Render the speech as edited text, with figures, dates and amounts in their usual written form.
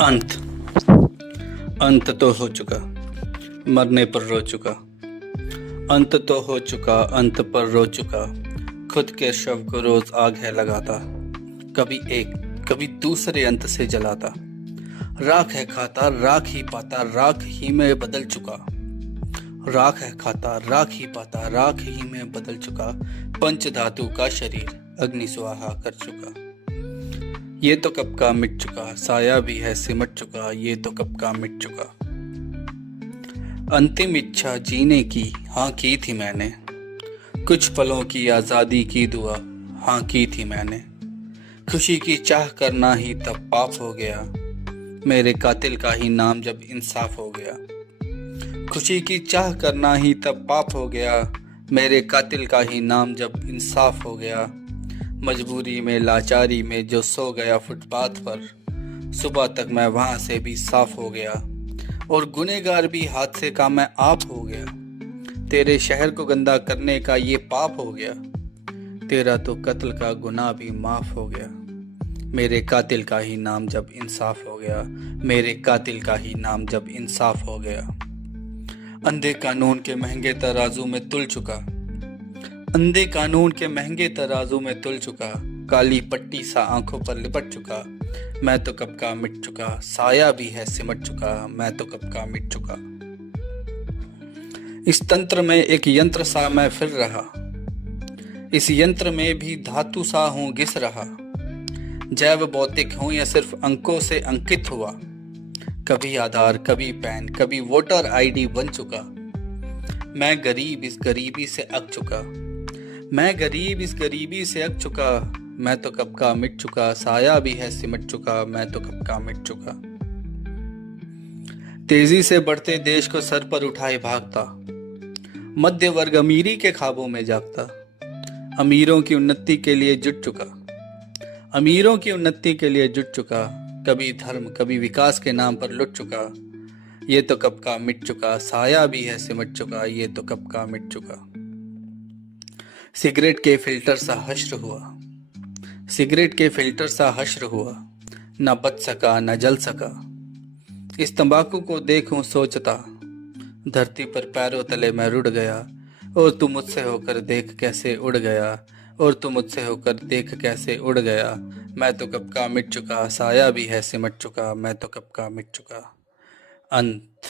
अंत अंत तो हो चुका, मरने पर रो चुका। अंत तो हो चुका, अंत पर रो चुका। खुद के शव को रोज आग है लगाता, कभी एक कभी दूसरे अंत से जलाता। राख है खाता, राख ही पाता, राख ही में बदल चुका। राख है खाता, राख ही पाता, राख ही में बदल चुका। पंच धातु का शरीर अग्नि स्वाहा कर चुका। ये तो कब का मिट चुका, साया भी है सिमट चुका। ये तो कब का मिट चुका। अंतिम इच्छा जीने की हाँ की थी मैंने, कुछ पलों की आज़ादी की दुआ हाँ की थी मैंने। खुशी की चाह करना ही तब पाप हो गया, मेरे कातिल का ही नाम जब इंसाफ हो गया। खुशी की चाह करना ही तब पाप हो गया, मेरे कातिल का ही नाम जब इंसाफ हो गया। मजबूरी में लाचारी में जो सो गया फुटपाथ पर, सुबह तक मैं वहां से भी साफ हो गया। और गुनहगार भी हादसे का मैं आप हो गया। तेरे शहर को गंदा करने का ये पाप हो गया, तेरा तो कत्ल का गुनाह भी माफ हो गया। मेरे कातिल का ही नाम जब इंसाफ हो गया, मेरे कातिल का ही नाम जब इंसाफ हो गया। अंधे कानून के महंगे तराजू में तुल चुका, अंधे कानून के महंगे तराजू में तुल चुका। काली पट्टी सा आंखों पर लिपट चुका, मैं तो कब का मिट चुका। साया भी है सिमट चुका, मैं तो कब का मिट चुका। इस तंत्र में एक यंत्र सा मैं फिर रहा, इस यंत्र में भी धातु सा हूं घिस रहा। जैव भौतिक हूं या सिर्फ अंकों से अंकित हुआ, कभी आधार कभी पैन कभी वोटर आईडी बन चुका। मैं गरीब इस गरीबी से अक चुका, मैं गरीब इस गरीबी से अक चुका। मैं तो कब का मिट चुका, साया भी है सिमट चुका, मैं तो कब का मिट चुका। तेजी से बढ़ते देश को सर पर उठाए भागता, मध्य वर्ग अमीरी के ख्वाबों में जागता। अमीरों की उन्नति के लिए जुट चुका, अमीरों की उन्नति के लिए जुट चुका। कभी धर्म कभी विकास के नाम पर लुट चुका। ये तो कब का मिट चुका, साया भी है सिमट चुका। ये तो कब का मिट चुका। सिगरेट के फिल्टर सा हश्र हुआ, सिगरेट के फिल्टर सा हश्र हुआ। न बच सका न जल सका, इस तंबाकू को देखूं सोचता। धरती पर पैरों तले मैं रुड़ गया, और तू मुझसे होकर देख कैसे उड़ गया। और तू मुझसे होकर देख कैसे उड़ गया। मैं तो कब का मिट चुका, साया भी है सिमट चुका। मैं तो कब का मिट चुका। अंत।